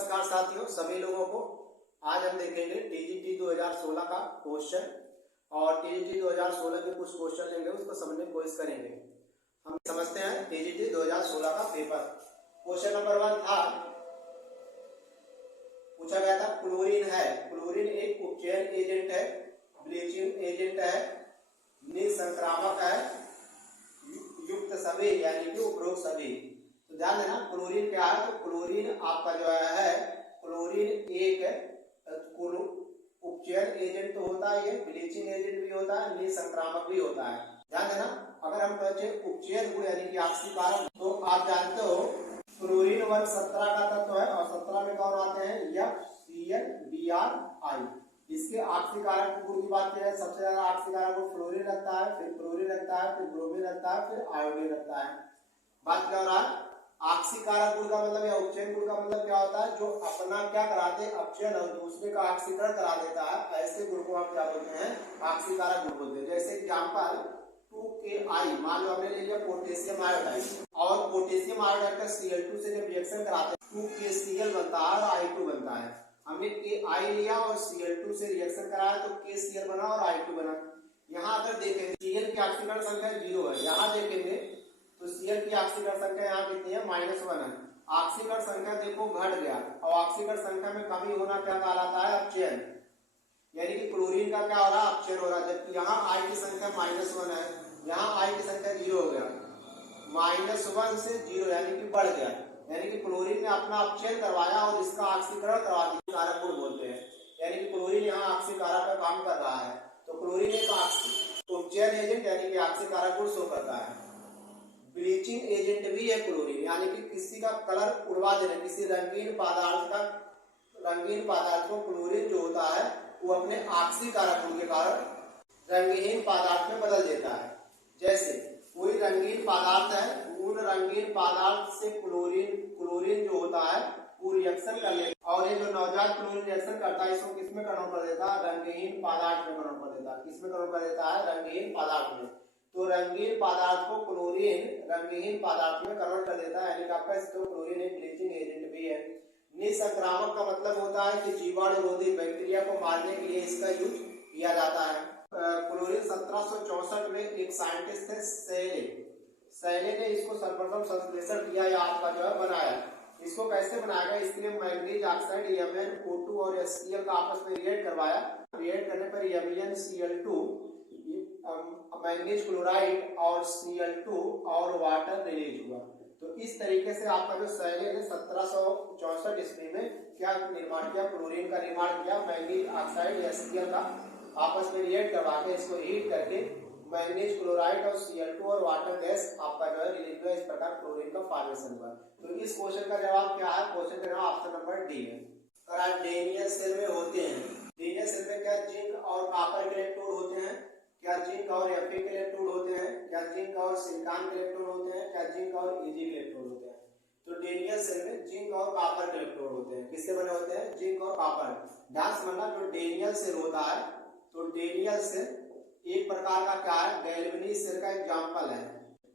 नमस्कार साथियों, सभी लोगों को। आज हम देखेंगे टीजीटी 2016 का क्वेश्चन और टीजीटी 2016 के कुछ क्वेश्चन लेंगे, उसको समझने की कोशिश करेंगे। हम समझते हैं टीजीटी 2016 का पेपर। क्वेश्चन नंबर 1 था, पूछा गया था क्लोरीन है। क्लोरीन एक उपचयन एजेंट है, ब्लीचिंग एजेंट है, निसंक्रामक है, युक्त सभी यानी कि उपरोक्त सभी। तो ध्यान देना, क्लोरीन क्या है? तो क्लोरीन आपका जो है क्लोरीन एक उपचयन एजेंट तो होता है, ये ब्लीचिंग एजेंट भी होता है, निसंक्रामक भी होता है। ध्यान देना, अगर हम कहते हैं उपचयन गुण यानी कि ऑक्सीकारक, तो आप जानते हो क्लोरीन 1 17 का तत्व है और 17 में कौन आते हैं? FCl, Br, I। इसके ऑक्सीकारक गुण की बात करें, सबसे ज्यादा ऑक्सीकारक गुण फ्लोरीन रखता है, फिर क्लोरीन रखता है, फिर ब्रोमीन रखता है, फिर आयोडीन रखता है। बात क्या हो रहा है? ऑक्सीकारक गुण का मतलब या उपचयन गुण का मतलब क्या होता है? जो अपना क्या कराते हैं, अपचयन और दूसरे का ऑक्सीकरण करा देता है, ऐसे गुण को हम क्या बोलते हैं? ऑक्सीकारक गुण बोलते हैं। जैसे एग्जांपल 2KI, मान लो हमने ले लिया पोटेशियम आयोडाइड, और पोटेशियम आयोडाइड का Cl2 से जब रिएक्शन कराते हैं 2KCl बनता है और I2 बनता है। हमने KI लिया और Cl2 से रिएक्शन कराया तो KCl बना और I2 बना। यहाँ अगर देखें Cl की ऑक्सीकरण संख्या 0 है, यहाँ देखेंगे तो Cl की ऑक्सीकरण संख्या यहाँ कितनी है? -1 है। ऑक्सीकरण संख्या देखो घट गया, और ऑक्सीकरण संख्या में कमी होना क्या कहलाता है? अपचयन। यानी कि क्लोरीन का क्या हो रहा है? अपचयन हो रहा है। जबकि यहाँ I की संख्या -1 है, यहाँ I की संख्या 0 हो गया, -1 से 0 यानी कि बढ़ गया। यानी कि क्लोरीन ने अपना अपचयन करवाया और इसका ऑक्सीकरण करवा दिया, कारक गुण बोलते हैं। यानी कि क्लोरीन यहाँ ऑक्सीकारक का काम कर रहा है। तो क्लोरीन एक उपचयन एजेंट यानी कि ऑक्सीकारक गुण शो करता है। ब्लीचिंग एजेंट भी है क्लोरीन, यानी कि किसी का कलर उड़वा देना, किसी रंगीन पदार्थ को क्लोरीन जो होता है वो अपने ऑक्सीकारक गुण के कारण रंगहीन पदार्थ में बदल देता है। जैसे कोई रंगीन पदार्थ है, उन रंगीन पदार्थ से क्लोरीन जो होता है वो रिएक्शन कर लेता है, और ये जो नवजात क्लोरीन रिएक्शन करता है इसको किसमें कन्वर्ट कर देता है? रंगहीन पदार्थ में कन्वर्ट कर देता है। किसमें कन्वर्ट कर देता है? रंगहीन पदार्थ में। तो रंगीन पदार्थ को क्लोरीन रंगहीन पदार्थ में कन्वर्ट कर देता है, यानी कि आपका तो क्लोरीन एक ब्लीचिंग एजेंट भी है। निसंक्रामक का मतलब होता है कि जीवाणुरोधी बैक्टीरिया को मारने के लिए इसका यूज किया जाता है। क्लोरीन 1764 में एक साइंटिस्ट थे सैले ने इसको सर्वप्रथम संश्लेषण किया या आपका जो है बनाया। इसको कैसे बनाया गया? इसके लिए मैंगनीज ऑक्साइड MnO2 और HCl का आपस में रिएक्ट करवाया। रिएक्ट करने पर MnCl2 मैंगनीज क्लोराइड और Cl2 और वाटर रिलीज हुआ। तो इस तरीके से आपका जो सैले ने 1764 ईस्वी में क्या निर्माण किया? क्लोरीन का निर्माण किया। मैंगनीज ऑक्साइड HCl का आपस में रिएक्ट करवा के इसको हीट करके मैंगनीज क्लोराइड और Cl2 और वाटर गैस आपका जो है रिलीज हुआ। इस प्रकार क्लोरीन का फॉर्मेशन हुआ। तो इस क्वेश्चन का जवाब क्या है? क्वेश्चन का जवाब ऑप्शन नंबर डी है। अगर डेनियल सेल में होते हैं, डेनियल सेल में क्या जिंक और कॉपर के इलेक्ट्रोड होते हैं? क्या जिंक और Fe के इलेक्ट्रोड होते हैं? क्या जिंक और सिलिकॉन के इलेक्ट्रोड होते हैं? क्या जिंक और Ag के इलेक्ट्रोड होते हैं? तो डेनियल सेल में जिंक और कॉपर के इलेक्ट्रोड होते हैं। किससे बने होते हैं? जिंक और कॉपर। ध्यान समझना, जो डेनियल सेल होता है तो डेनियल सेल एक प्रकार का क्या है? गैल्वेनिक सेल का एग्जांपल है।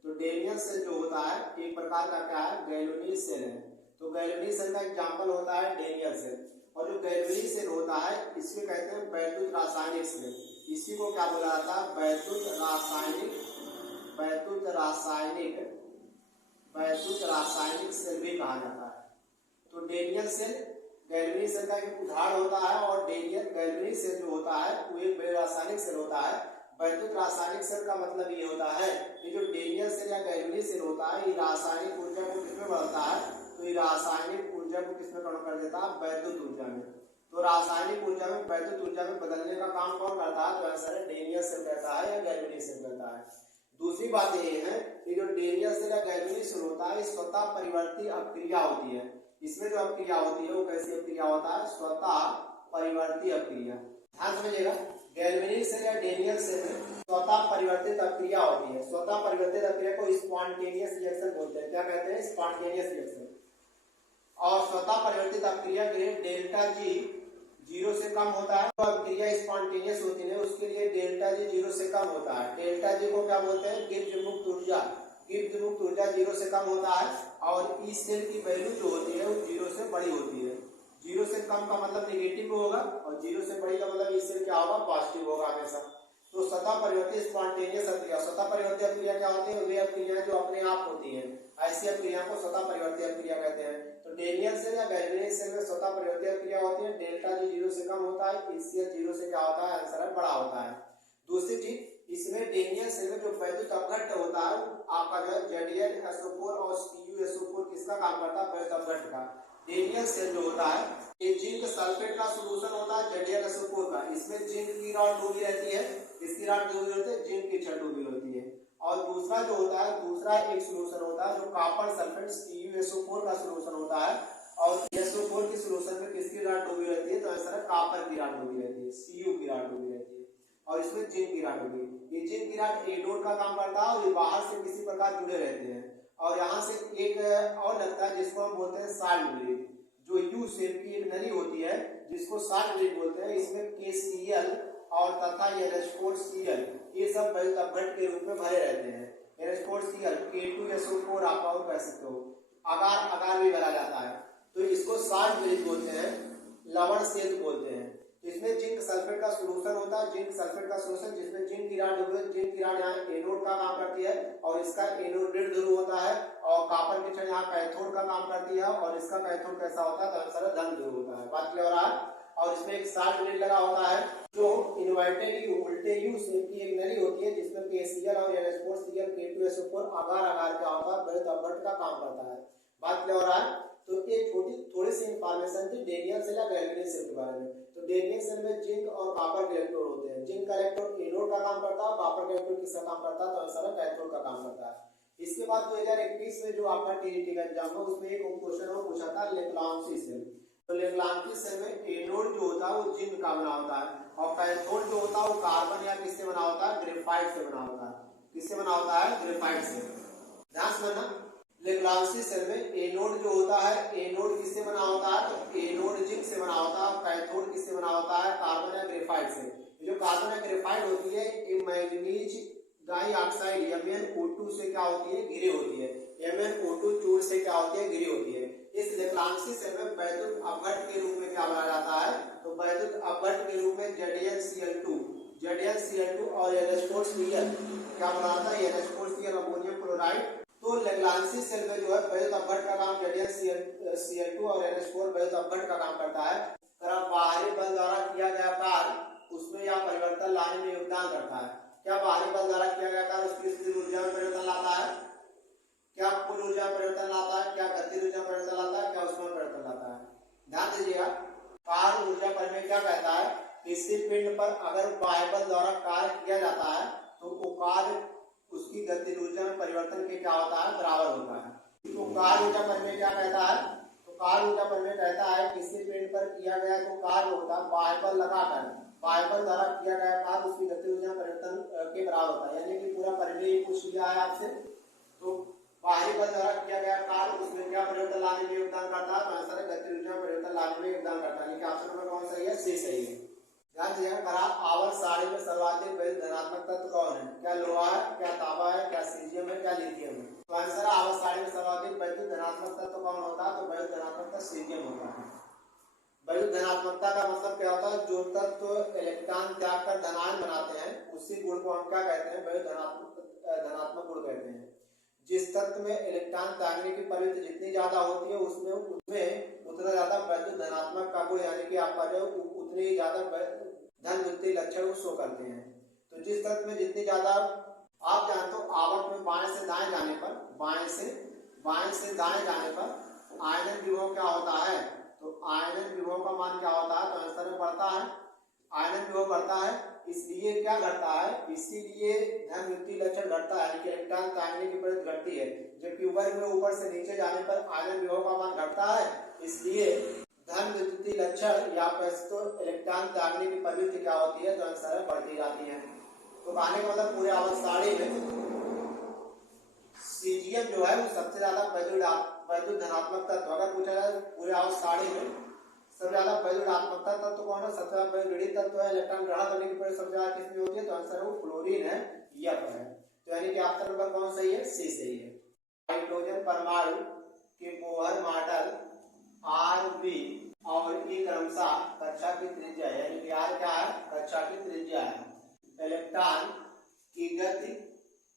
तो डेनियल सेल जो होता है एक प्रकार का क्या है? गैल्वेनिक सेल है। तो गैल्वेनिक सेल का एग्जांपल होता है डेनियल सेल। और जो गैल्वेनिक सेल होता है इसको कहते हैं वैद्युत रासायनिक सेल। इसी को क्या बोला जाता है? वैद्युत रासायनिक सेल भी कहा जाता है। तो डेनियल सेल गैल्वेनिक सेल का एक उदाहरण होता है, और गैल्वेनिक सेल जो होता है वो एक रासायनिक सेल होता है। वैद्युत रासायनिक सेल का मतलब ये होता है कि जो डेनियल सेल या गैल्वेनिक सेल होता है ये रासायनिक ऊर्जा को किसमें बदलता है? तो ये रासायनिक ऊर्जा को किसमें कन्वर्ट कर देता है? वैद्युत ऊर्जा में। तो रासायनिक ऊर्जा में वैद्युत ऊर्जा में बदलने का काम कौन करता है? तो आंसर है डेनियल सेल करता है या गैल्वेनिक सेल करता है। दूसरी बात ये है कि जो डेनियल सेल या गैल्वेनिक सेल होता है स्वतः परिवर्ती अपक्रिया होती है। इसमें जो अपक्रिया होती है वो कैसी अपक्रिया होता है? स्वतः परिवर्ती अपक्रिया। ध्यान समझिएगा, गैल्वेनिक सेल या डेनियल सेल में स्वतः परिवर्तित अपक्रिया होती है। स्वतः परिवर्तित अपक्रिया को स्पॉन्टेनियस रिएक्शन बोलते हैं। क्या कहते हैं? Spontaneous reaction. और स्वतः परिवर्तित अपक्रिया के लिए डेल्टा G 0 से कम होता है। तो अपक्रिया स्पॉन्टेनियस होती है उसके लिए डेल्टा G 0 से कम होता है। डेल्टा G को क्या बोलते हैं? गिब्स मुक्त ऊर्जा। गिब्स मुक्त ऊर्जा 0 से कम होता है, और इस सेल की वैल्यू जो होती है वो 0 से बड़ी होती है। कम का मतलब निगेटिव में होगा और 0 से बड़ी का मतलब इससे क्या होगा, पॉजिटिव होगा हमेशा। तो स्वतः परिवर्ती स्पॉन्टेनियस अभिक्रिया, स्वतः परिवर्ती अभिक्रिया क्या होती है, वे अभिक्रिया जो अपने आप होती है, ऐसी अभिक्रिया को स्वतः परिवर्ती अभिक्रिया कहते हैं। तो डेनियल सेल या गैल्वेनिक सेल में स्वतः परिवर्ती अभिक्रिया होती है, डेल्टा जी 0 से कम होता है, इसलिए 0 से क्या होता है, आंसर बड़ा होता है। दूसरी चीज, इसमें डेनियल सेल में जो वैद्युत अपघट्ट होता है आपका जो है ZnSO4 और CuSO4 किसका काम करता है, वैद्युत अपघट्ट का। डेनियल सेल जो होता है ये जिंक सल्फेट का सॉल्यूशन होता है ZnSO4 का, इसमें जिंक की रॉड डूबी रहती है, इसकी रॉड डूबी रहती है, जिंक की छड़ डूबी होती है। और दूसरा जो होता है, दूसरा एक सॉल्यूशन होता है जो कॉपर सल्फेट CuSO4 का सॉल्यूशन होता है, और SO4 के सॉल्यूशन में किसकी रॉड डूबी रहती है, तो आंसर है कॉपर की रॉड डूबी रहती है, Cu की रॉड डूबी रहती है, और इसमें जिंक की रॉड होगी। ये जिंक की रॉड एनोड का काम करता है और ये बाहर से किसी प्रकार जुड़े रहते हैं। और यहाँ से एक और लगता है जिसको हम बोलते हैं साल्ट ब्रिज, जो यू शेप की एक नली होती है जिसको साल्ट ब्रिज बोलते हैं। इसमें KCl और तथा NH4Cl ये सब वैद्युत अपघट्ट के रूप में भरे रहते हैं। NH4Cl K2SO4 आप और कह सकते हो, अगार भी भरा जाता है, तो इसको साल्ट ब्रिज बोलते हैं, लवण सेतु बोलते हैं। इसमें जिंक सल्फेट का सॉल्यूशन होता है, जिंक सल्फेट का सॉल्यूशन जिसमें जिंक की रॉड होती है, जिंक की रॉड यहाँ एनोड का काम करती है और इसका एनोड ऋण ध्रुव होता है, और कॉपर की छड़ यहाँ कैथोड का काम करती है और इसका कैथोड कैसा होता है, तो आंसर धन ध्रुव होता है। बात क्लियर हो रहा है। और इसमें एक साल्ट ब्रिज लगा होता है जो इनवर्टेड उल्टे यू शेप की एक नली होती है जिसमें KCl और NH4Cl K2SO4 अगार क्या होता है, वैद्युत अपघट्ट का काम करता है। बात क्लियर हो रहा है। तो एक थोड़ी सी इंफॉर्मेशन थी डेनियल सेल या गैल्वेनिक सेल के बारे में। तो डेनियल सेल में जिंक और कॉपर के इलेक्ट्रोड होते हैं, जिंक का इलेक्ट्रोड एनोड का काम करता है, कॉपर का इलेक्ट्रोड किसका काम करता है, तो आंसर है कैथोड का काम करता है। इसके बाद 2021 में जो आपका TDT का एग्जाम है उसमें एक क्वेश्चन और पूछा था लेक्लांसी सेल। तो लेक्लांसी सेल में एनोड जो होता है वो जिंक का बना होता है और कैथोड जो होता है वो कार्बन या किससे बना होता है, ग्रेफाइट से बना होता है। किससे बना होता है, ग्रेफाइट से। ध्यान से समझना, लेक्लांसी सेल में एनोड जो होता है, एनोड किससे बना होता है, तो एनोड जिंक से बना होता है, कैथोड किससे बना होता है, कार्बन या ग्रेफाइट से। जो कार्बन या ग्रेफाइट होती है ये मैंगनीज डाइऑक्साइड MnO2 से क्या होती है, घिरी होती है, MnO2 चूड़ से क्या होती है, घिरी होती है। इस लेक्लांसी सेल में वैद्युत अपघट्ट के रूप में क्या बनाया जाता है, तो वैद्युत अपघट्ट के रूप में ZnCl2 और NH4Cl क्या बनाता है, NH4Cl अमोनियम क्लोराइड। तो लेक्लांसी सेल में जो है वैद्युत अपघट्ट का काम ZnCl2 और NH4 वैद्युत अपघट्ट का काम करता है। बाहरी बल द्वारा किया गया कार्य उसमें यह परिवर्तन लाने में योगदान करता है। क्या बाहरी बल द्वारा किया गया कार्य उसकी स्थिर ऊर्जा में परिवर्तन लाता है, क्या कुल ऊर्जा परिवर्तन लाता है, क्या गतिज ऊर्जा परिवर्तन लाता है, क्या उसमें परिवर्तन लाता है। ध्यान दीजिएगा, कार्य ऊर्जा प्रमेय क्या कहता है, किसी पिंड पर अगर बाह्य बल द्वारा कार्य किया जाता है तो वो कार्य उसकी गतिज ऊर्जा में परिवर्तन के क्या होता है, बराबर होता है। तो कार्य ऊर्जा प्रमेय क्या कहता है, तो कार्य ऊर्जा प्रमेय कहता है किसी पिंड पर किया गया तो कार्य होता है बाह्य बल लगाकर, बाह्य बल द्वारा किया गया कार्य उसकी गतिज ऊर्जा परिवर्तन के बराबर होता है। यानी कि पूरा प्रमेय पूछ लिया है आपसे, तो बाहरी बल द्वारा किया गया कार्य उसमें क्या परिवर्तन लाने में योगदान करता है, तो आंसर है गतिज ऊर्जा परिवर्तन लाने में योगदान करता है। लेकिन ऑप्शन नंबर कौन सही है, सी सही है। ध्यान दीजिएगा, खराब आवर्त सारणी में सर्वाधिक वैध धनात्मक तत्व कौन है, क्या लोहा है, क्या तांबा है, क्या सीजियम है, क्या लिथियम है। तो आंसर है आवर्त सारणी में सर्वाधिक वैध धनात्मक तत्व कौन होता है, तो वैध धनात्मक तत्व सीजियम होता है। वैध धनात्मकता का मतलब क्या होता है, जो तत्व इलेक्ट्रॉन त्याग कर धनायन बनाते हैं उसी गुण को हम क्या कहते हैं, वैध धनात्मक गुण कहते हैं। जिस तत्व में इलेक्ट्रॉन त्यागने की प्रवृत्ति जितनी ज्यादा होती है उसमें उतना ज्यादा वैद्युत धनात्मक का गुण यानी कि आपका जो उतनी ज्यादा धन वृत्ति लक्षण शो करते हैं। तो जिस तत्व में जितनी ज्यादा आप जानते हो आवर्त में बाएं से दाएं जाने पर, बाएं से दाएं जाने पर आयनन विभव क्या होता है, तो आयनन विभव का मान क्या होता है, तो आंसर में बढ़ता है, आयनन विभव बढ़ता है। इसलिए क्या घटता है, इसीलिए धन वृत्ति लक्षण घटता है, इलेक्ट्रॉन त्यागने की प्रवृत्ति घटती है। जबकि वर्ग में ऊपर से नीचे जाने पर आयनन विभव का मान घटता है, इसलिए धन वृत्ति लक्षण या प्रस्तुत इलेक्ट्रॉन त्यागने की प्रवृत्ति क्या होती है, तो आंसर है बढ़ती जाती है। तो कहने का मतलब पूरे आवर्त सारणी में सीजियम जो है वो सबसे ज्यादा वैद्युत धनात्मक तत्व। अगर पूछा जाए पूरे आवर्त सारणी में सबसे ज्यादा वैद्युत धनात्मकता तत्व कौन है, सबसे ज्यादा वैद्युत तत्व है, इलेक्ट्रॉन ग्रहण करने की प्रक्रिया सबसे ज्यादा किसमें होती है, तो आंसर है वो फ्लोरीन है, F है। तो यानी कि ऑप्शन नंबर कौन सही है, सी सही है। हाइड्रोजन परमाणु के बोहर मॉडल Rb और E क्रम अनुसार कक्षा की त्रिज्या यानी कि r क्या है, कक्षा की त्रिज्या है। इलेक्ट्रॉन की गति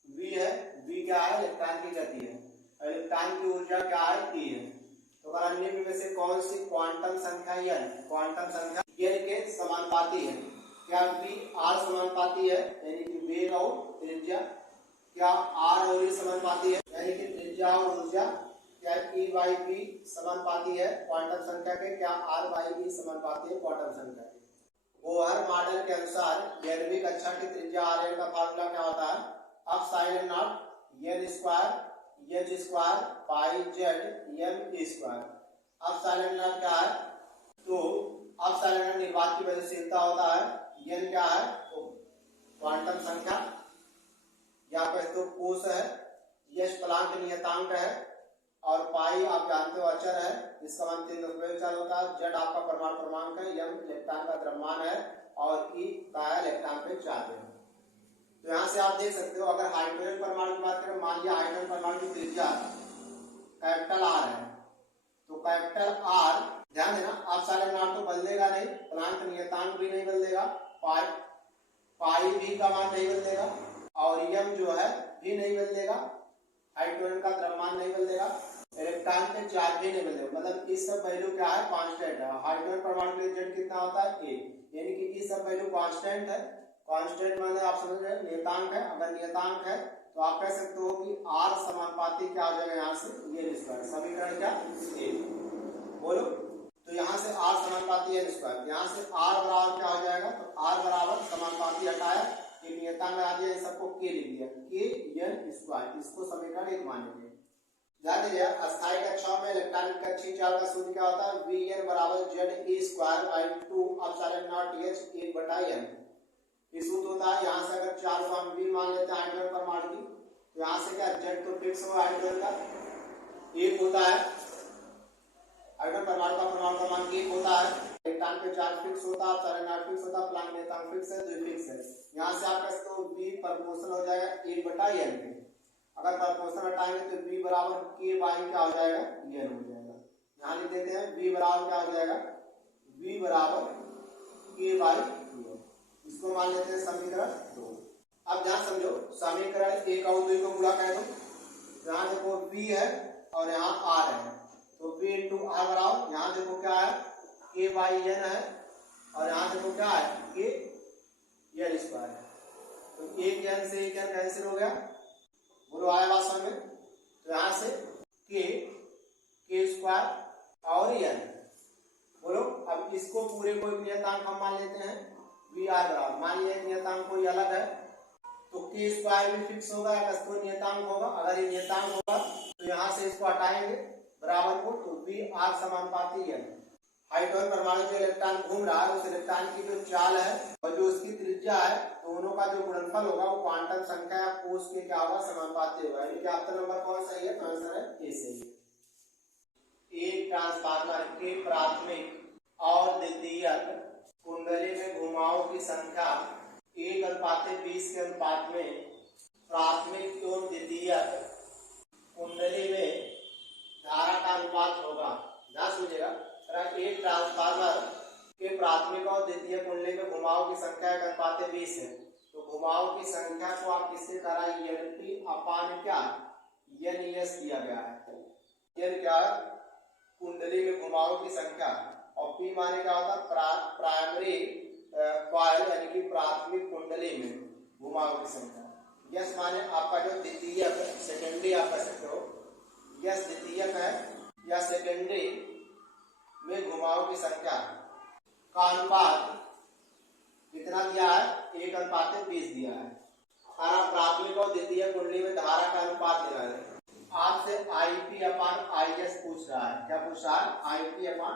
v है, v क्या है, इलेक्ट्रॉन की गति है। इलेक्ट्रॉन की ऊर्जा क्या है, E है। तो अगर निम्न में से कौन सी क्वांटम संख्या n क्वांटम संख्या n के समानुपाती है? क्या v r समानुपाती है यानी कि वेग और त्रिज्या? क्या r और e समानुपाती है यानी कि त्रिज्या और ऊर्जा? क्या E बाई V समानुपाती है क्वांटम संख्या के? क्या R बाई E समानुपाती है क्वांटम संख्या के? बोहर मॉडल के अनुसार 11वीं कक्षा की त्रिज्या Rn का फार्मूला क्या होता है? Epsilon not n square h square pi z m e square. Epsilon not क्या है? तो अपसाइलन नॉट निर्वात की गतिशीलता होता है। n क्या है? तो क्वांटम संख्या या तो कोश है, यश प्लांक नियतांक है और पाई आप जानते हो अचर है जिसका मान 3.4 होता है। जेड आपका परमाणु क्रमांक है, एम इलेक्ट्रॉन का द्रव्यमान है और ई का इलेक्ट्रॉन पे चार्ज है। तो यहाँ से आप देख सकते हो अगर हाइड्रोजन परमाणु की बात करें, मान लिया हाइड्रोजन परमाणु की त्रिज्या कैपिटल आर है, तो कैपिटल आर ध्यान देना अपसाइलन नॉट तो बदलेगा नहीं, प्लांक नियतांक भी नहीं बदलेगा, पाई भी का मान नहीं बदलेगा और यम जो है भी नहीं बदलेगा, हाइड्रोजन का द्रव्यमान नहीं बदलेगा, इलेक्ट्रॉन के चार्ज भी नहीं बदलेगा। मतलब इस सब वैल्यू क्या है, कांस्टेंट है। हाइड्रोजन परमाणु के लिए जेड कितना होता है, ए, यानी कि ये सब वैल्यू कांस्टेंट है। कांस्टेंट मतलब आप समझ रहे हैं नियतांक है। अगर नियतांक है तो आप कह सकते हो कि आर समानुपाती क्या हो जाएगा, यहाँ से ये स्क्वायर। समीकरण क्या, ए, बोलो। तो यहाँ से आर समानुपाती है स्क्वायर, यहाँ से आर बराबर क्या हो जाएगा, तो आर बराबर समानुपाती हटाया, एक नियतांक लगा दिया, इन सबको के लिख दिया, के एन स्क्वायर। इसको समीकरण 1 मानेंगे। ध्यान दीजिए अस्थायी कक्षाओं में इलेक्ट्रॉनिक कक्षीय चार्ज का सूत्र क्या होता है, Vn बराबर Z square by 2 epsilon not H 1/n। ये सूत्र होता है। यहाँ से अगर चार्ज को हम V मान लेते हैं हाइड्रोजन परमाणु की, तो यहाँ से क्या Z तो फिक्स होगा हाइड्रोजन का, 1 होता है। हाइड्रोजन परमाणु का परमाणु क्रमांक 1 होता है, इलेक्ट्रॉन पे चार्ज फिक्स होता है, अपसाइलन नॉट फिक्स होता है, प्लांक नियतांक फिक्स है, तो फिक्स है। यहाँ से आप कहते हो V प्रोपोर्शनल हो जाएगा 1/n के। अगर प्रोपोर्शनल हटाएंगे तो V बराबर k बाई क्या हो जाएगा, n हो जाएगा। यहाँ लिख देते हैं V बराबर क्या हो जाएगा, V बराबर k बाई n। इसको मान लेते हैं समीकरण 2। अब ध्यान समझो, समीकरण 1 और 2 को गुणा कर दो। यहाँ देखो V है और यहाँ R है, तो V इंटू R बराबर यहाँ देखो क्या है, k बाई n है और यहाँ देखो क्या है, k n स्क्वायर है। तो एक n से एक n कैंसिल हो गया, बोलो आया बात समझ में। तो यहाँ से k स्क्वायर और n, बोलो। अब इसको पूरे को एक नियतांक हम मान लेते हैं V R बराबर, मान लिया एक नियतांक कोई अलग है तो k स्क्वायर भी फिक्स होगा, कोई नियतांक होगा। अगर ये नियतांक होगा तो यहाँ से इसको हटाएंगे बराबर को, तो V R समानुपाती n। हाइड्रोजन परमाणु जो इलेक्ट्रॉन घूम रहा है उस इलेक्ट्रॉन की जो चाल है और जो उसकी त्रिज्या है, दोनों का जो गुणनफल होगा वो क्वांटम संख्या या कोश के क्या होगा, समानुपाती होगा। यानी कि आपका नंबर कौन सही है, तो आंसर है ए सही है। एक ट्रांसफार्मर के प्राथमिक और द्वितीयक कुंडली में घुमावों की संख्या 1:20 के अनुपात में प्राथमिक एवं द्वितीयक कुंडली में धारा का अनुपात होगा। ध्यान सुनिएगा, एक ट्रांसफार्मर के प्राथमिक और द्वितीय कुंडली में घुमावों की संख्या 1:20 है, तो घुमावों की संख्या को आप किससे करा, Np अपान क्या, Ns दिया गया है। N क्या, कुंडली में घुमावों की संख्या, और P माने क्या होता है, प्राइमरी कॉइल यानी कि प्राथमिक कुंडली में घुमावों की संख्या। यस माने आपका जो द्वितीयक, सेकेंडरी आप कह सकते हो, यस द्वितीयक है या सेकेंडरी में घुमावों की संख्या का अनुपात कितना दिया है, 1:20 दिया है। और प्राथमिक और द्वितीय कुंडली में धारा का अनुपात देना है। आपसे Ip अपान Is पूछ रहा है, क्या पूछ रहा है, Ip अपान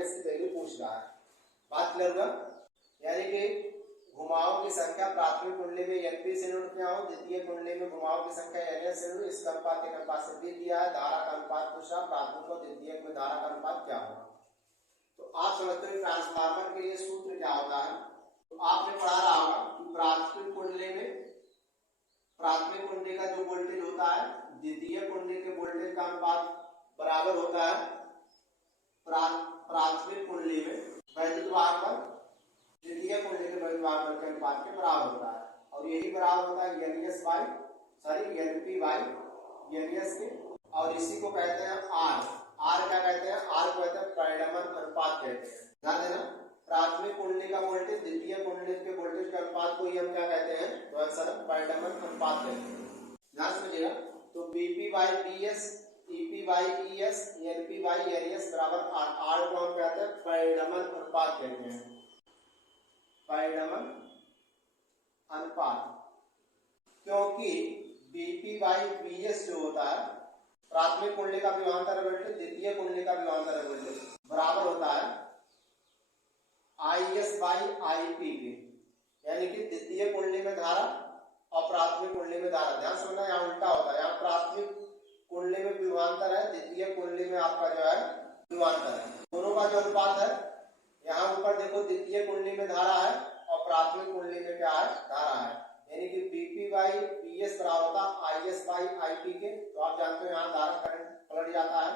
Is की वैल्यू पूछ रहा है। बात क्लियर हुआ, यानी कि घुमावों की संख्या प्राथमिक कुंडली में Np से ऋण क्या हो, द्वितीय कुंडली में घुमावों की संख्या Ns से ऋण, इसका अनुपात एक अनुपात से भी दिया है। धारा का अनुपात पूछ रहा, प्राथमिक और द्वितीय में धारा का अनुपात क्या होगा। तो आप समझते हो ट्रांसफार्मर के लिए सूत्र क्या होता है। तो आपने पढ़ा रहा होगा कि प्राथमिक कुंडली में, प्राथमिक कुंडली का जो वोल्टेज होता है द्वितीय कुंडली के वोल्टेज का अनुपात बराबर होता है प्राथमिक कुंडली में 1 के अनुपात के बराबर होता है, और यही बराबर होता है एनपी बाई एनएस के। और इसी को कहते हैं आर क्या कहते हैं, आर को कहते हैं परिणमन अनुपात कहते हैं। ध्यान देना, प्राथमिक कुंडली का वोल्टेज द्वितीय कुंडली के वोल्टेज के अनुपात को ही हम क्या कहते हैं, तो आंसर परिणमन अनुपात कहते हैं। ध्यान समझिएगा, तो BP by BS, EP by ES, NP by NS बराबर आर। आर को हम कहते हैं परिणमन अनुपात कहते हैं, परिणमन अनुपात। क्योंकि बीपी बाई बीएस जो होता है, प्राथमिक कुंडली का विभवांतर वोल्टेज द्वितीय कुंडली का विभवांतर वोल्टेज बराबर होता है आईएस बाई आईपी के, यानी कि द्वितीय कुंडली में धारा और प्राथमिक कुंडली में धारा। ध्यान समझना, यहाँ उल्टा होता है, यहाँ प्राथमिक कुंडली में विभवांतर है, द्वितीय कुंडली में आपका जो है विभवांतर है। दोनों का जो अनुपात है, यहाँ ऊपर देखो द्वितीय कुंडली में धारा है और प्राथमिक कुंडली में क्या है, धारा है, यानी कि बीपी बाई बीएस बराबर होता है आईएस बाई आईपी के। तो आप जानते हो यहाँ धारा करंट पलट जाता है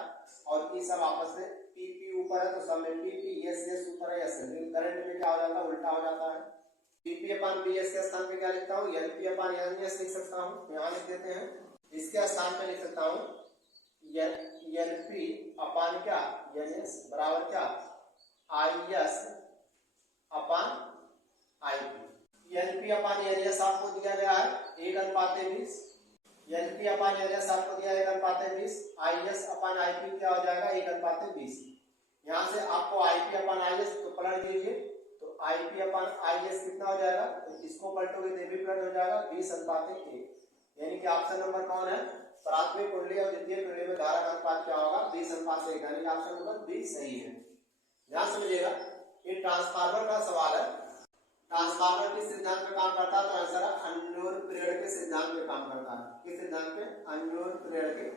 और ये सब आपस में पीपी ऊपर है तो सब में पीपी, एस ऊपर है, एस करंट में क्या हो जाता है, उल्टा हो जाता है। पीपी अपान बीएस के स्थान पे क्या लिखता हूँ, एनपी अपान एनएस लिख सकता हूँ, तो यहाँ लिख देते हैं। इसके स्थान पे लिख सकता हूँ एनपी अपान क्या एनएस बराबर क्या IS upon IP. NP upon NS आपको दिया गया है 1:20, एनपी अपान एनएस आपको दिया है 1:20, आईएस अपान आईपी क्या हो जाएगा 1:20। यहाँ से आपको आईपी अपान आईएस तो पलट दीजिए, तो आईपी अपान आईएस कितना हो जाएगा, तो इसको पलटोगे तो भी पलट हो जाएगा 20:1, यानी कि ऑप्शन नंबर कौन है, प्राथमिक कुंडली और द्वितीय कुंडली में धारा का अनुपात क्या होगा 20:1, यानी कि ऑप्शन नंबर 20 सही है। ध्यान समझिएगा, ये ट्रांसफार्मर का सवाल है। ट्रांसफार्मर किस सिद्धांत पे काम करता है, तो आंसर है अन्योन्य प्रेरण के सिद्धांत पे काम करता है। किस सिद्धांत पे, अन्योन्य प्रेरण के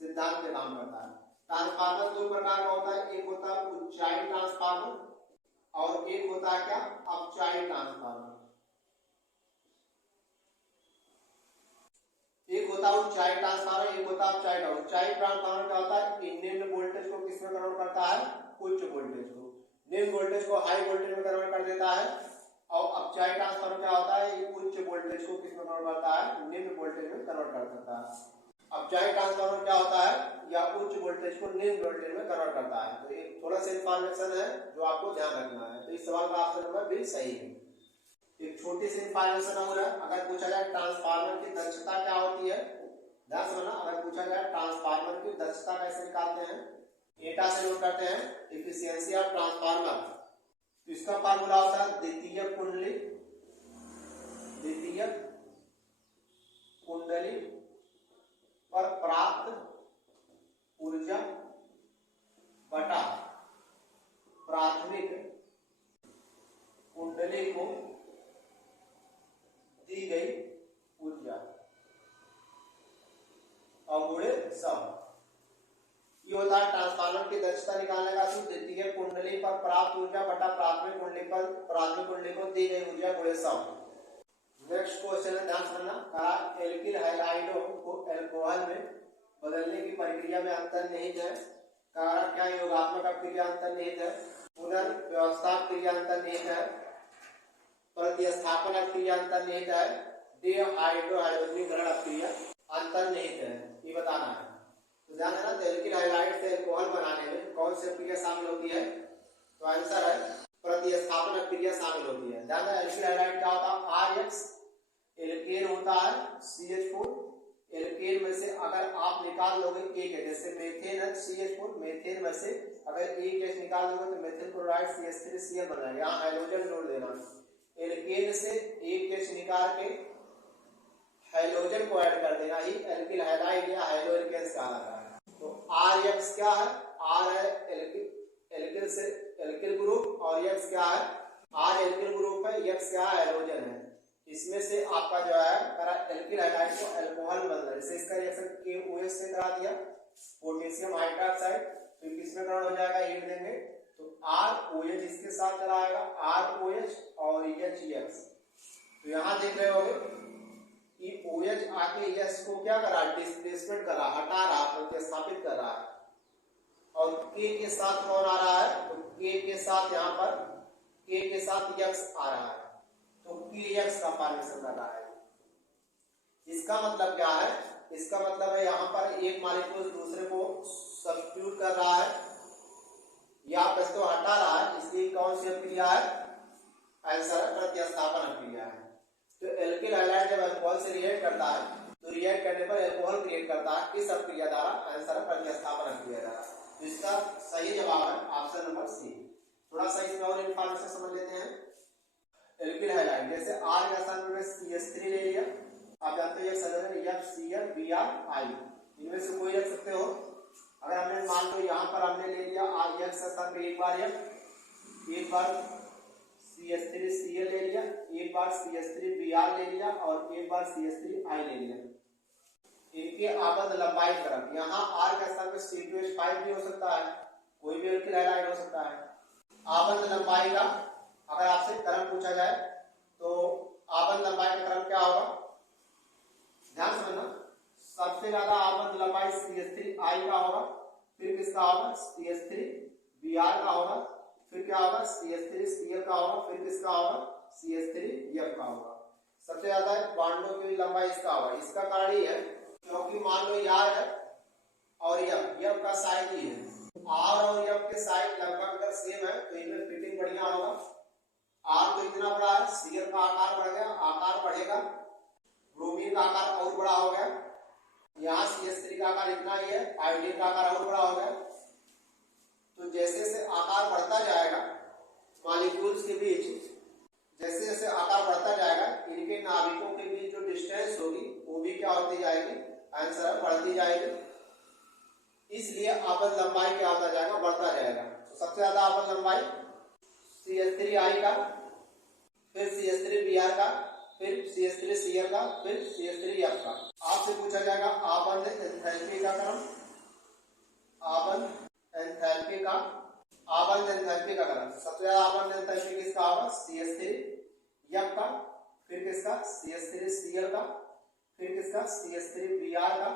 सिद्धांत पे काम करता है। ट्रांसफार्मर दो प्रकार का होता है, एक होता है ऊंचाई ट्रांसफार्मर और एक होता है क्या अपचाई ट्रांसफार्मर। एक होता है ऊंचाई ट्रांसफार्मर, एक होता है अपचाई ट्रांसफार्मर। ऊंचाई ट्रांसफार्मर क्या होता है, निम्न वोल्टेज को किस में कन्वर्ट करता है, उच्च वोल्टेज को, निम्न वोल्टेज को हाई वोल्टेज में कन्वर्ट कर देता है। और अपचाई ट्रांसफार्मर क्या होता है, ये उच्च वोल्टेज को किस में कन्वर्ट करता है, निम्न वोल्टेज में कन्वर्ट कर सकता है। अपचाई ट्रांसफार्मर क्या होता है, या उच्च वोल्टेज को निम्न वोल्टेज में कन्वर्ट करता है। तो एक थोड़ा सा इंफॉर्मेशन है जो आपको ध्यान रखना है। तो इस सवाल का ऑप्शन नंबर बी सही है। एक छोटी सी इंफॉर्मेशन और है, अगर पूछा जाए ट्रांसफार्मर की दक्षता क्या होती है, ध्यान समझना, अगर पूछा जाए ट्रांसफार्मर की दक्षता कैसे निकालते हैं, एटा से नोट करते हैं एफिशिएंसी ऑफ ट्रांसफार्मर। तो इसका फार्मूला होता है द्वितीय कुंडली पर प्राप्त ऊर्जा बटा प्राथमिक कुंडली को दी गई ऊर्जा और गुणे सम। ये होता है ट्रांसफार्मर की दक्षता निकालने का सूत्र, द्वितीय कुंडली पर प्राप्त ऊर्जा बटा प्राथमिक कुंडली को दी गई ऊर्जा गुणे सम। नेक्स्ट क्वेश्चन है, ध्यान रखना, कहा एल्किल हाइड्राइडों को अल्कोहल में बदलने की प्रक्रिया में अंतर्निहित है। कारक क्या योगात्मक क्रिया अंतर्निहित है, पुनर्व्यवस्था क्रिया अंतर्निहित है, प्रतिस्थापन क्रिया अंतर्निहित है, डिहाइड्रोहाइड्रोजनीकरण क्रिया अंतर्निहित है, ये बताना है। तो ध्यान देना, एल्किल हाइड्राइड से अल्कोहल बनाने में कौन सी क्रिया शामिल होती है, तो आंसर है प्रतिस्थापन क्रिया शामिल होती है। ध्यान देना, एल्किल हाइड्राइड क्या होता है, आरएक्स, एल्केन होता है CH4। एल्केन में से अगर आप निकाल लोगे एक है, जैसे मेथेन है CH4, मेथेन में से अगर एक गैस निकाल दोगे तो मेथिल क्लोराइड CH3Cl बन जाएगा, यहाँ हाइड्रोजन जोड़ देना। एल्केन से एक गैस निकाल के हाइड्रोजन को ऐड कर देना ही एल्किल हाइड्राइड या हाइड्रो एल्केन कहलाता है। तो RX क्या है, R है एल्किल से एल्किल ग्रुप और X क्या है, R एल्किल ग्रुप है, X क्या है, हाइड्रोजन है। इसमें से आपका जो है एल्किल हाइड्राइड को अल्कोहल बन रहा है, जैसे इसका रिएक्शन KOH से करा दिया, पोटेशियम हाइड्रोक्साइड, तो किसमें कन्वर्ट हो जाएगा, हीट देंगे तो ROH इसके साथ चला आएगा, ROH और HX। तो यहाँ देख रहे होगे कि OH आके H को क्या करा, डिस्प्लेसमेंट करा, हटा रहा, प्रतिस्थापित कर रहा है। और K के साथ कौन आ रहा है, तो K के साथ यहाँ पर K के साथ X आ रहा है। तो kx का फॉर्मेशन कर रहा है। इसका मतलब क्या है? इसका मतलब है यहाँ पर एक मॉलिक्यूल दूसरे को सब्स्टिट्यूट कर रहा है या इसको हटा रहा है, इसलिए कौन सी अभिक्रिया है? आंसर प्रतिस्थापन अभिक्रिया है। तो एल्किल हैलाइड जब अल्कोहल से रिएक्ट करता है तो रिएक्ट करने पर अल्कोहल क्रिएट करता है, किस अभिक्रिया द्वारा? आंसर प्रतिस्थापन अभिक्रिया द्वारा। तो इसका सही जवाब है ऑप्शन नंबर सी। थोड़ा सा इसमें और इंफॉर्मेशन समझ लेते हैं। एल्किल हैलाइड जैसे R का स्थान में CH3 ले लिया, आप जानते हो FCl BrI, इनमें से कोई रख सकते हो। अगर हमने मान लो यहाँ पर हमने ले लिया X स्थान पे एक बार CH3Cl ले लिया, एक बार CH3Br ले लिया और एक बार CH3I ले लिया। इनके आबद्ध लंबाई क्रम, यहाँ R के स्थान पे C2H5 भी हो सकता है, कोई भी एल्किल हैलाइड हो सकता है। आबद्ध लंबाई का अगर आपसे क्रम पूछा जाए तो आबद्ध लंबाई का क्रम क्या होगा? ध्यान समझना, सबसे ज्यादा आबद्ध लंबाई CH3I का होगा, फिर किसका होगा? CH3Br का होगा, फिर क्या होगा? CH3Cl का होगा, फिर किसका होगा? CH3F का होगा। सबसे ज्यादा बॉन्डों की लंबाई इसका होगा। इसका कारण ये है क्योंकि मान लो R है और F का साइज ही है, R और F के साइज लगभग अगर सेम है तो इनमें फिटिंग बढ़िया होगा। R तो इतना बड़ा है, Cl का आकार बढ़ गया, आकार बढ़ेगा, ब्रोमीन का आकार और बड़ा हो गया, यहाँ CH3 का आकार इतना ही है, आयोडीन का आकार और बड़ा हो गया। तो जैसे जैसे आकार बढ़ता जाएगा मॉलिक्यूल्स के बीच, जैसे जैसे आकार बढ़ता जाएगा इनके नाभिकों के बीच जो डिस्टेंस होगी वो भी क्या होती जाएगी? आंसर बढ़ती जाएगी। इसलिए आबद्ध लंबाई क्या होता जाएगा? बढ़ता जाएगा। तो सबसे ज्यादा आबद्ध लंबाई CH3I का, फिर CH3Br का, फिर CH3Cl का, फिर CH3F का। आपसे पूछा जाएगा आबद्ध एंथैल्पी का क्रम, आबद्ध एंथैल्पी का क्रम। सबसे ज्यादा आबद्ध एंथैल्पी किसका होगा? CH3F का, फिर किसका? CH3Cl का, फिर किसका? CH3Br का,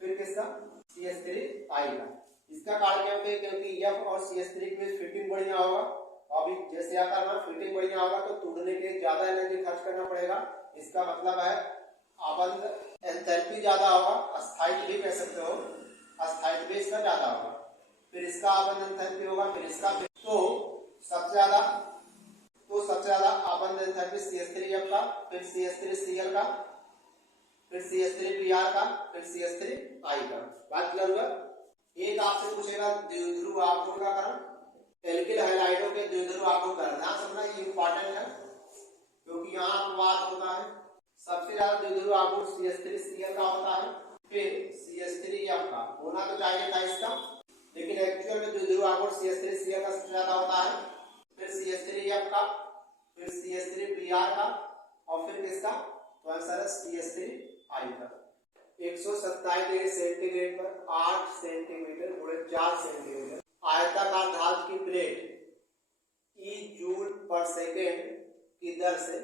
फिर किसका? CH3I का। इसका कारण क्या होता है? क्योंकि F और CH3 के बीच फिटिंग बढ़िया होगा। अभी जैसे आकार में फिटिंग बढ़िया होगा तो तोड़ने के लिए ज्यादा एनर्जी खर्च करना पड़ेगा। इसका मतलब है आबद्ध एंथैल्पी ज्यादा होगा, अस्थायित्व भी कह सकते हो, अस्थायित्व भी इसका ज्यादा होगा। फिर इसका आबद्ध एंथैल्पी होगा, फिर इसका, तो सबसे ज्यादा आबद्ध एंथैल्पी CH3F का, फिर CH3Cl का, फिर CH3Br का, फिर CH3I का। बात क्लियर हुआ? एक आपसे पूछेगा द्विध्रुव आघूर्ण का क्रम, एल्किल हैलाइडों के द्विध्रुव आघूर्ण का ध्यान समझना, ये इंपॉर्टेंट है क्योंकि यहाँ अपवाद होता है। सबसे ज्यादा द्विध्रुव आघूर्ण CH3Cl का होता है, फिर CH3F का होना तो चाहिए था इसका, लेकिन एक्चुअल में द्विध्रुव आघूर्ण CH3Cl का सबसे ज्यादा होता है, फिर CH3F का, फिर CH3Br का और फिर किसका? तो आंसर है CH3I का। 127 डिग्री सेंटीग्रेड पर 8 सेंटीमीटर गुणे 4 सेंटीमीटर आयताकार धातु की प्लेट E जूल पर सेकेंड की दर से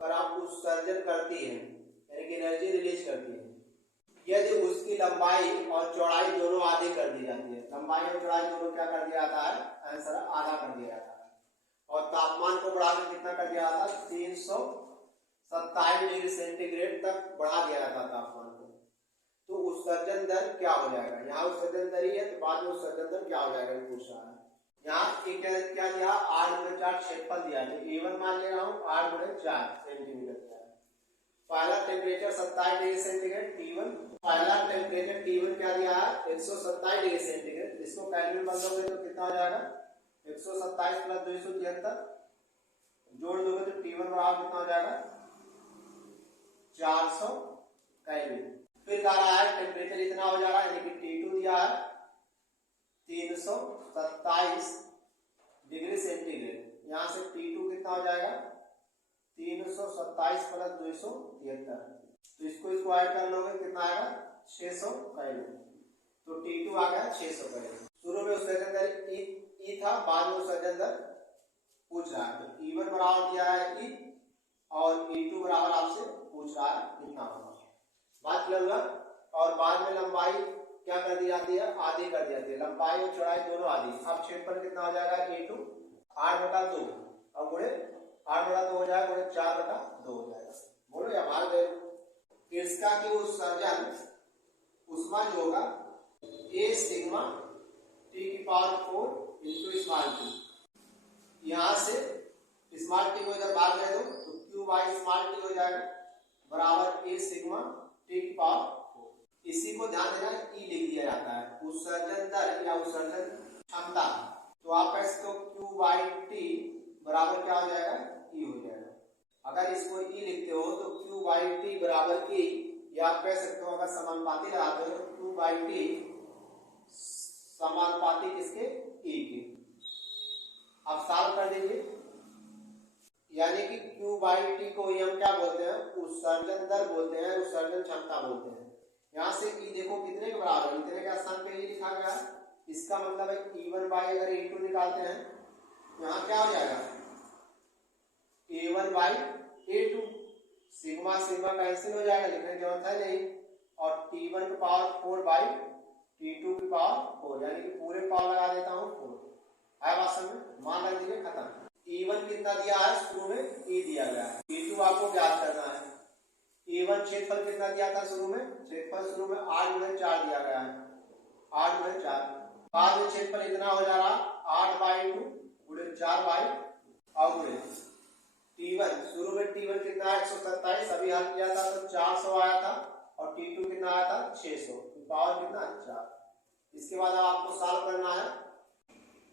करंट उत्सर्जन करती है, यानी कि एनर्जी रिलीज करती है, यदि उसकी लंबाई और चौड़ाई दोनों आधी कर दी जाती है। लंबाई और चौड़ाई दोनों क्या कर दिया जाता है? आंसर आधा कर दिया जाता है। और तापमान को बढ़ाकर कितना कर दिया जाता है? 327 डिग्री सेंटीग्रेड तक बढ़ा दिया जाता है तापमान को। तो उत्सर्जन दर क्या हो जाएगा? यहाँ उत्सर्जन दर ही है तो बाद में उत्सर्जन दर क्या हो जाएगा पूछ रहा है। यहाँ क्या दिया? 8×4 क्षेत्रफल दिया है, A1 मान ले रहा हूँ 8×4 सेंटीमीटर दिया है। पहला टेम्परेचर 27 डिग्री सेंटीग्रेड T1, पहला टेम्परेचर T1 क्या दिया है? 127 डिग्री सेंटीग्रेड। इसको कैलोरी में बदलोगे तो कितना हो जाएगा? 127 प्लस 273 जोड़ दोगे तो T1 बराबर कितना हो जाएगा? 400 कैलोरी। फिर कह रहा है टेम्परेचर इतना हो जा रहा है, यानी कि T2 दिया है 327 डिग्री सेंटीग्रेड। यहाँ से T2 कितना हो जाएगा? 327 प्लस 273, तो इसको ऐड कर लोगे कितना आएगा? 600 कैलोरी। तो T2 आ गया 600 कैलोरी। शुरू में उत्सर्जन दर E था, बाद में उत्सर्जन दर पूछ रहा है। तो E1 बराबर दिया है E और E2 बराबर आपसे पूछ रहा है कितना होगा। बात क्लियर हुआ? और बाद में लंबाई क्या कर दी जाती है? आधी कर दी जाती है, लंबाई और चौड़ाई दोनों आधी। अब क्षेत्रफल कितना हो जाएगा? A2 8/2 और गुणे 8/2 हो जाएगा, गुणित 4/2 हो जाएगा। बोलो या भाग दे। कृष्णा की उत्सर्जन ऊष्मा जो होगा ए सिग्मा टी की पावर 4 इंटू स्मॉल टी। यहाँ से स्मॉल टी को इधर भाग दे दो तो क्यू बाई स्मॉल टी हो जाएगा बराबर ए सिग्मा टी की पावर 4। इसी को ध्यान देना ई लिख दिया जाता है उत्सर्जन दर या उत्सर्जन क्षमता। तो आप कह सकते हो क्यू बाई टी बराबर क्या हो जाएगा, ई हो जाएगा। अगर इसको ई लिखते हो तो क्यू बाई टी बराबर ई, या आप कह सकते हो अगर समानुपाती लगाते हो तो क्यू बाई टी समानुपाती किसके, ई के। अब सॉल्व कर दीजिए, यानी कि Q बाई टी को हम क्या बोलते हैं, उत्सर्जन दर बोलते हैं, उत्सर्जन क्षमता बोलते हैं। यहाँ से E देखो कितने के बराबर है, इतने के स्थान पे ये लिखा गया, इसका मतलब है E1 बाई अगर E2 निकालते हैं यहाँ क्या हो जाएगा A1 by A2, sigma sigma cancel हो जाएगा, लिखने की जरूरत है नहीं, और T1 की पावर 4 बाई T2 की पावर 4, यानी कि पूरे पावर लगा देता हूँ 4। आया बात समझ में, मान रख दीजिए खत्म। E1 कितना दिया है शुरू में, E दिया गया है। E2 आपको ज्ञात करना है। E1 क्षेत्रफल कितना दिया था शुरू में, क्षेत्रफल शुरू में 8/4 दिया गया है, 8/4। बाद में क्षेत्रफल इतना हो जा रहा 8/2 गुणित 4 और गुणित T1, शुरू में T1 कितना है 127, अभी हल किया था तो 400 आया था, और T2 कितना आया था 600, पावर कितना 4। इसके बाद आपको सॉल्व करना है।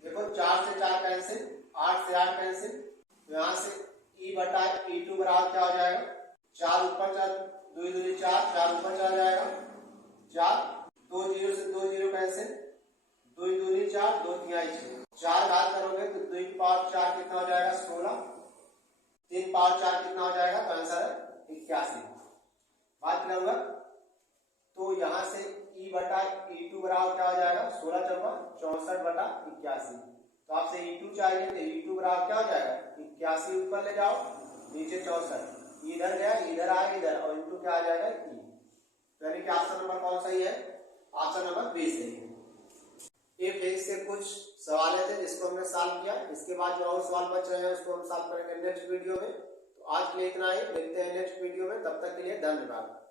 देखो 4 से 4 कैंसिल, 8 से 8 कैंसिल, तो यहाँ से E बटा E2 बराबर क्या हो जाएगा, 4 ऊपर 4, 2 दूनी 4, 4 ऊपर चला जाएगा 4, 2 0 से 2 0 कैंसिल, 2 दूनी 4, 2 तिहाई 6, 4 घात करोगे तो 2 की पावर 4 कितना हो जाएगा 16, 3 पावर 4 कितना हो जाएगा, तो आंसर है 81। बात क्या होगा, तो यहाँ से E बटा E2 बराबर क्या हो जाएगा 16 चौका 64/81। तो आपसे E2 चाहिए तो E2 बराबर क्या हो जाएगा 81, ऊपर ले जाओ नीचे 64, इधर गया इधर आया इधर, और इंटू क्या आ जाएगा E। तो यानी कि ऑप्शन नंबर कौन सही है, ऑप्शन नंबर बी सही है। ये फेज से कुछ सवाल थे जिसको हमने सॉल्व किया, इसके बाद जो और सवाल बच रहे हैं उसको हम सॉल्व करेंगे नेक्स्ट वीडियो में। तो आज के लिए इतना ही, मिलते हैं नेक्स्ट वीडियो में, तब तक के लिए धन्यवाद।